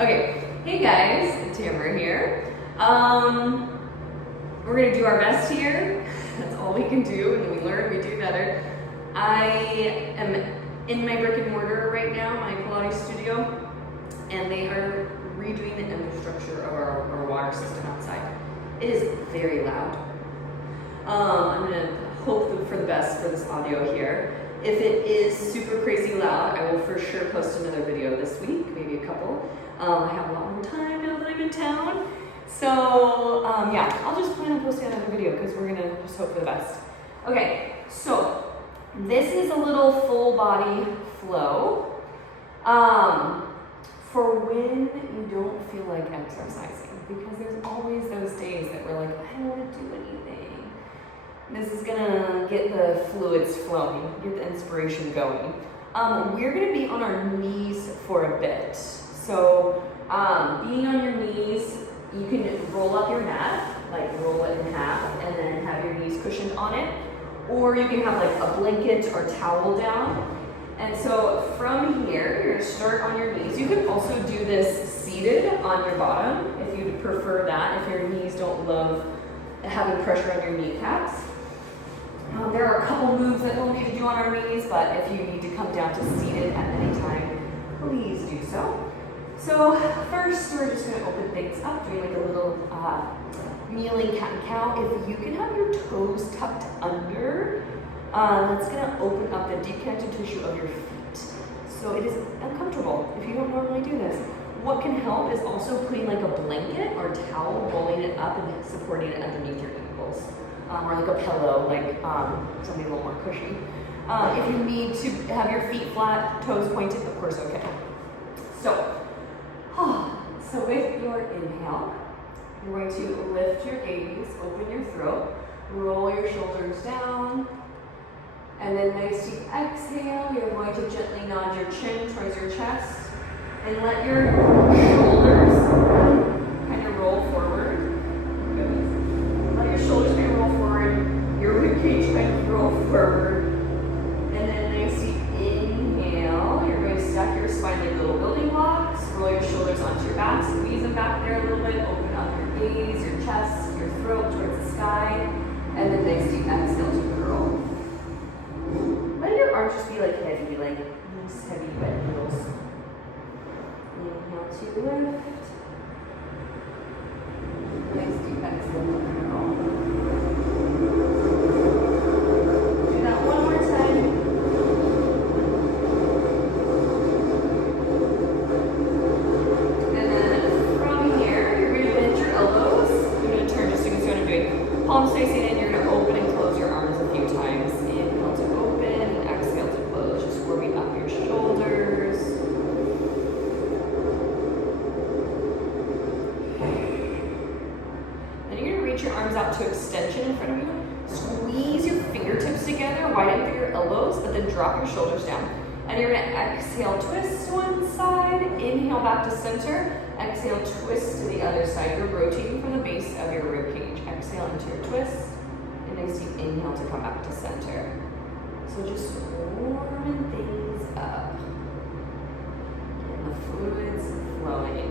Okay, hey guys, Tamara here. We're gonna do our best here. That's all we can do, and we learn, we do better. I am in my brick and mortar right now, my Pilates studio, and they are redoing the infrastructure of our water system outside. It is very loud. I'm gonna hope for the best for this audio here. If it is super crazy loud, I will for sure post another video this week, maybe a couple. I have a lot more time now that I'm in town. So yeah, I'll just plan on posting another video because we're gonna just hope for the best. Okay, so this is a little full body flow for when you don't feel like exercising, because there's always those days that we're like, I don't want to do anything. This is gonna get the fluids flowing, get the inspiration going. We're gonna be on our knees for a bit. So being on your knees, you can roll up your mat, like roll it in half and then have your knees cushioned on it. Or you can have like a blanket or towel down. And so from here, you're gonna start on your knees. You can also do this seated on your bottom if you prefer that, if your knees don't love having pressure on your kneecaps. There are a couple moves that we'll need to do on our knees, but if you need to come down to seated at any time, please do so. So first, we're just gonna open things up, doing like a little kneeling cat and cow. If you can have your toes tucked under, that's gonna open up the deep connective tissue of your feet. So it is uncomfortable if you don't normally do this. What can help is also putting like a blanket or towel, rolling it up and supporting it underneath your ankles. Or like a pillow, like something a little more cushy. If you need to have your feet flat, toes pointed, of course, okay. So with your inhale, you're going to lift your gaze, open your throat, roll your shoulders down, and then nice deep exhale, you're going to gently nod your chin towards your chest, and let your shoulders kind of roll forward. Good. Let your shoulders kind of roll forward, your ribcage kind of roll forward, and then nice deep inhale, you're going to stack your spine like little building blocks, roll your shoulders onto your back, squeeze them back there a little bit, open up your gaze, your chest, your throat towards the sky, and then nice deep exhale to curl. Let your arms just be like heavy, like nice heavy wet noodles. Inhale to lift. Nice deep exhale to curl. Do that one more time. And then from here, you're going to bend your elbows. You're going to turn just so you can see what I'm doing. Palms facing in, you're going to open and close your arms a few times. Inhale to open and exhale to close. Just warming up your shoulders. Then you're going to reach your arms out to extension in front of you. Squeeze your fingertips together, widen through your elbows, but then drop your shoulders down. And you're going to exhale, twist to one side, inhale back to center, exhale, twist to the other side. You're rotating from the base of your rib cage. Exhale into your twist, and nice deep inhale to come back to center. So just warming things up. Getting the fluids flowing.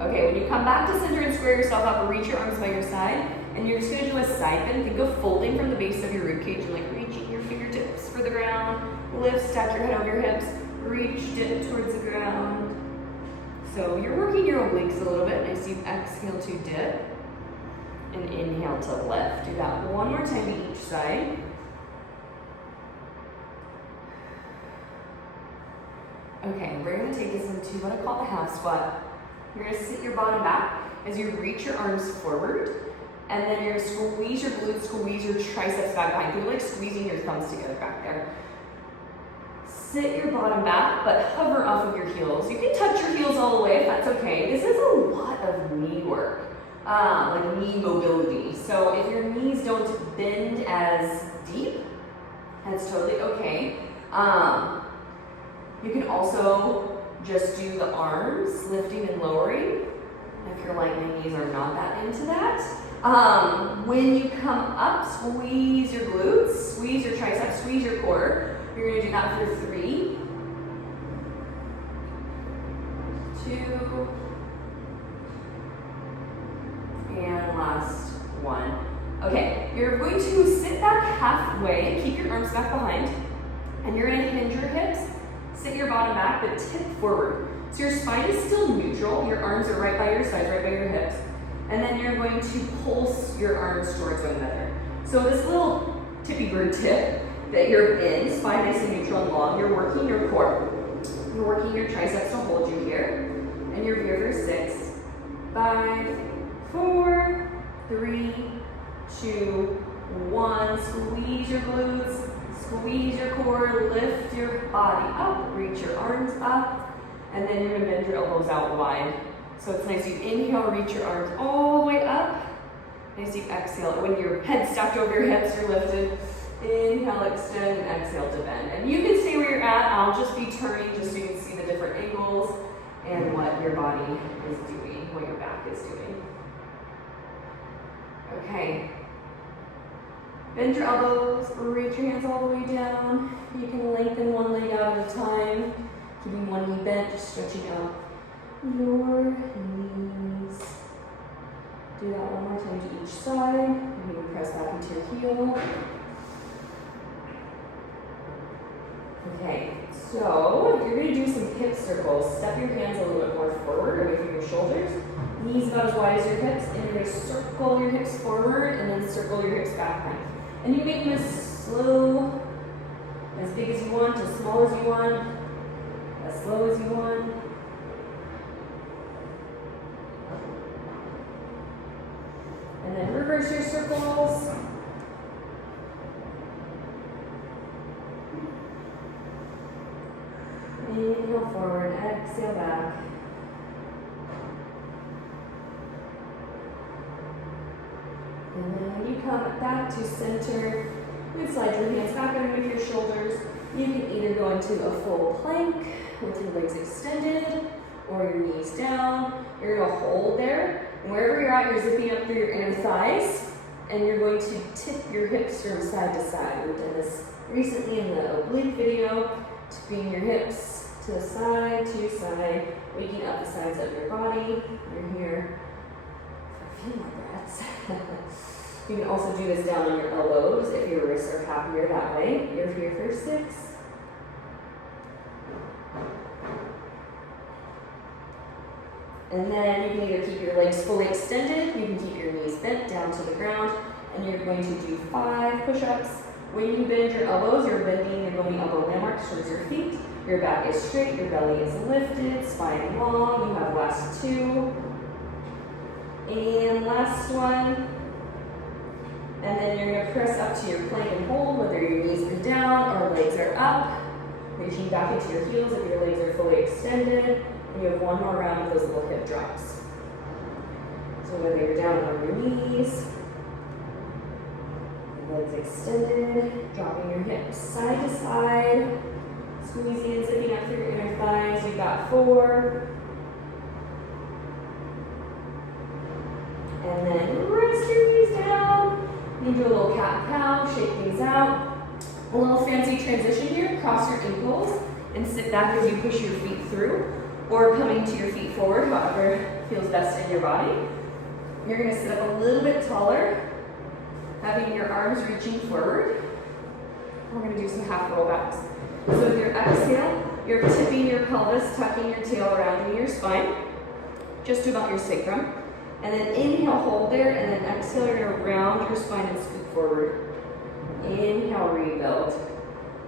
Okay, when you come back to center and square yourself up, reach your arms by your side, and you're just gonna do a side bend. Think of folding from the base of your rib cage and like reaching your fingertips for the ground. Lift, stack your head over your hips, reach, dip towards the ground. So you're working your obliques a little bit. Nice deep exhale to dip, and inhale to lift. Do that one more time to each side. Okay, we're gonna take this into what I call the half squat. You're gonna sit your bottom back as you reach your arms forward, and then you're gonna squeeze your glutes, squeeze your triceps back behind. Think like squeezing your thumbs together back there. Sit your bottom back, but hover off of your heels. You can touch your heels all the way if that's okay. This is a lot of knee work, like knee mobility. So if your knees don't bend as deep, that's totally okay. You can also just do the arms, lifting and lowering. If you're like, my knees are not that into that. When you come up, squeeze your glutes, squeeze your triceps, squeeze your core. You're gonna do that for 3, 2, and last 1. Okay, you're going to sit back halfway, keep your arms back behind, and you're gonna hinge your hips, sit your bottom back, but tip forward. So your spine is still neutral, your arms are right by your sides, right by your hips, and then you're going to pulse your arms towards one another. So this little tippy bird tip that you're in, spine nice and neutral and long, you're working your core. You're working your triceps to hold you here, and you're here for 6, 5, 4, 3, 2, 1. Squeeze your glutes, squeeze your core, lift your body up, reach your arms up, and then you're gonna bend your elbows out wide. So it's nice, you inhale, reach your arms all the way up. Nice, you exhale. When your head's stacked over your hips, you're lifted. Inhale, extend, and exhale to bend. And you can stay where you're at. I'll just be turning just so you can see the different angles and what your body is doing, what your back is doing. Okay. Bend your elbows, reach your hands all the way down. You can lengthen one leg out at a time, keeping one knee bent, just stretching out your knees. Do that one more time to each side. You can press back into your heel. Okay, so you're going to do some hip circles. Step your hands a little bit more forward, away from your shoulders. Knees about as wide as your hips, and you're going to circle your hips forward and then circle your hips back behind. And you make them as slow, as big as you want, as small as you want, as slow as you want. And then reverse your circles. Inhale forward, exhale back. And then when you come back to center, you can slide your hands back underneath your shoulders. You can either go into a full plank with your legs extended or your knees down. You're going to hold there. And wherever you're at, you're zipping up through your inner thighs, and you're going to tip your hips from side to side. We've done this recently in the oblique video, tipping your hips to side, waking up the sides of your body. You're here for a few more breaths. You can also do this down on your elbows if your wrists are happier that way. You're here for 6. And then you can either keep your legs fully extended, you can keep your knees bent down to the ground, and you're going to do 5 push-ups. When you bend your elbows, you're going elbow landmarks towards your feet. Your back is straight, your belly is lifted, spine long. You have last 2. And last one. And then you're going to press up to your plank and hold, whether your knees are down or legs are up. Reaching back into your heels if your legs are fully extended. And you have one more round of those little hip drops. So whether you're down on your knees, legs extended, dropping your hips side to side, squeezing and zipping up through your inner thighs. You've got 4. And then rest your knees down. You do a little cat cow, shake things out. A little fancy transition here. Cross your ankles and sit back as you push your feet through, or coming to your feet forward, however feels best in your body. You're going to sit up a little bit taller, having your arms reaching forward. We're going to do some half rollbacks. So with your exhale, you're tipping your pelvis, tucking your tail around in your spine, just to about your sacrum. And then inhale, hold there, and then exhale, you're going to round your spine and scoop forward. Inhale, rebuild.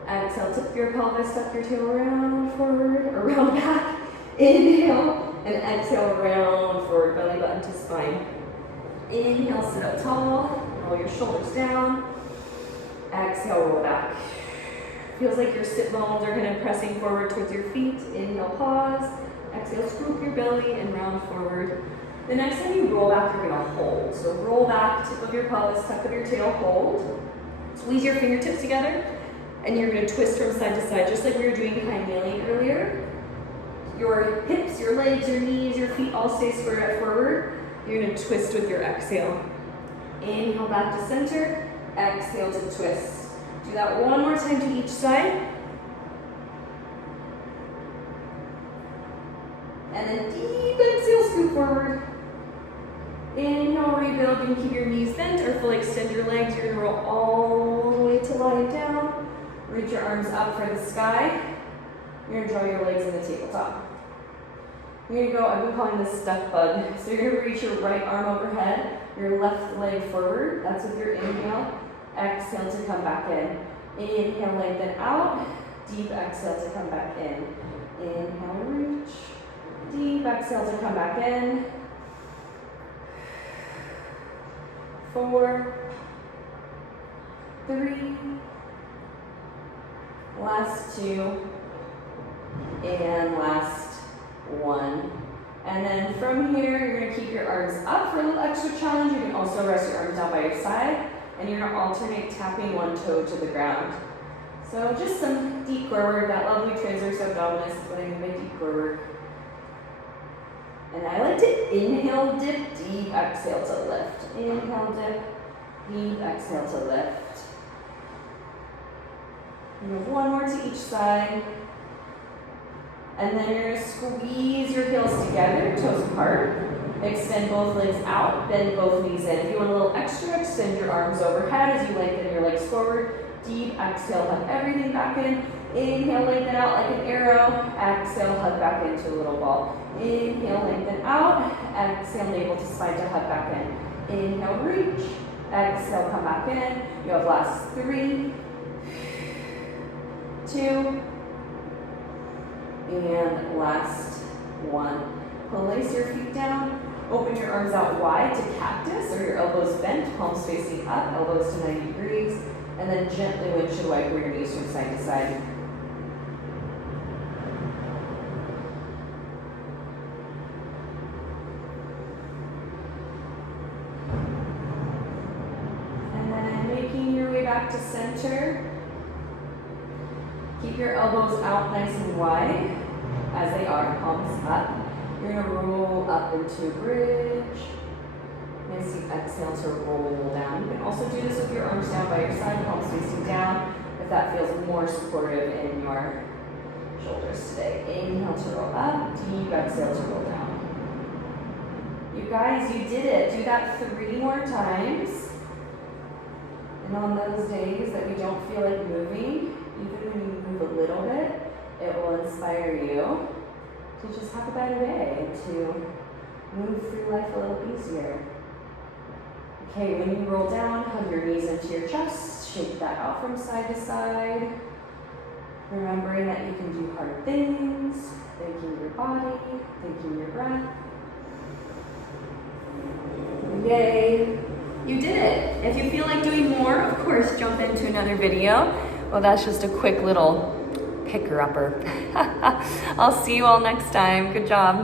Exhale, tip your pelvis, tuck your tail around forward, or round back. Inhale, and exhale, round forward, belly button to spine. Inhale, sit up tall, roll your shoulders down. Exhale, roll back. Feels like your sit bones are kind of pressing forward towards your feet. Inhale, pause. Exhale, scoop your belly and round forward. The next time you roll back, you're going to hold. So roll back, tip of your pelvis, tuck of your tail, hold. Squeeze your fingertips together, and you're going to twist from side to side, just like we were doing behind kneeling earlier. Your hips, your legs, your knees, your feet all stay square at forward. You're going to twist with your exhale. Inhale back to center, exhale to twist. Do that one more time to each side. And then deep exhale, scoot forward. Inhale, rebuild. You can keep your knees bent or fully extend your legs. You're gonna roll all the way to lying down. Reach your arms up for the sky. You're gonna draw your legs in the tabletop. You're gonna go, I've been calling this stuck bug. So you're gonna reach your right arm overhead, your left leg forward. That's with your inhale. Exhale to come back in. Inhale, lengthen out. Deep exhale to come back in. Inhale, reach. Deep exhale to come back in. 4, 3, last 2, and last 1. And then from here, you're gonna keep your arms up for a little extra challenge. You can also rest your arms down by your side, and you're gonna alternate tapping one toe to the ground. So just some deep core work, that lovely transverse abdominis is what I mean by deep core work. And I like to inhale, dip, deep, exhale to lift. Inhale, dip, deep, exhale to lift. You have one more to each side. And then you're gonna squeeze your heels together, toes apart. Extend both legs out, bend both knees in. If you want a little extra, extend your arms overhead as you lengthen your legs forward. Deep exhale, hug everything back in. Inhale, lengthen out like an arrow. Exhale, hug back into a little ball. Inhale, lengthen out. Exhale, navel to spine to hug back in. Inhale, reach. Exhale, come back in. You have last 3, 2, and last 1. Place your feet down. Open your arms out wide to cactus or your elbows bent, palms facing up, elbows to 90 degrees. And then gently windshield wiper your knees from side to side. And then making your way back to center. Keep your elbows out nice and wide as they are, palms up. You're gonna roll up into a bridge. Nice deep exhale to roll down. You can also do this with your arms down by your side, palms facing down, if that feels more supportive in your shoulders today. Inhale to roll up, deep exhale to roll down. You guys, you did it. Do that 3 more times. And on those days that we don't feel like moving, even when you move a little bit, it will inspire you to just have a better day, to move through life a little easier. Okay, when you roll down, hug your knees into your chest, shake that out from side to side. Remembering that you can do hard things, thanking your body, thanking your breath. Yay, you did it. If you feel like doing more, of course, jump into another video. Well, that's just a quick little picker-upper. I'll see you all next time. Good job.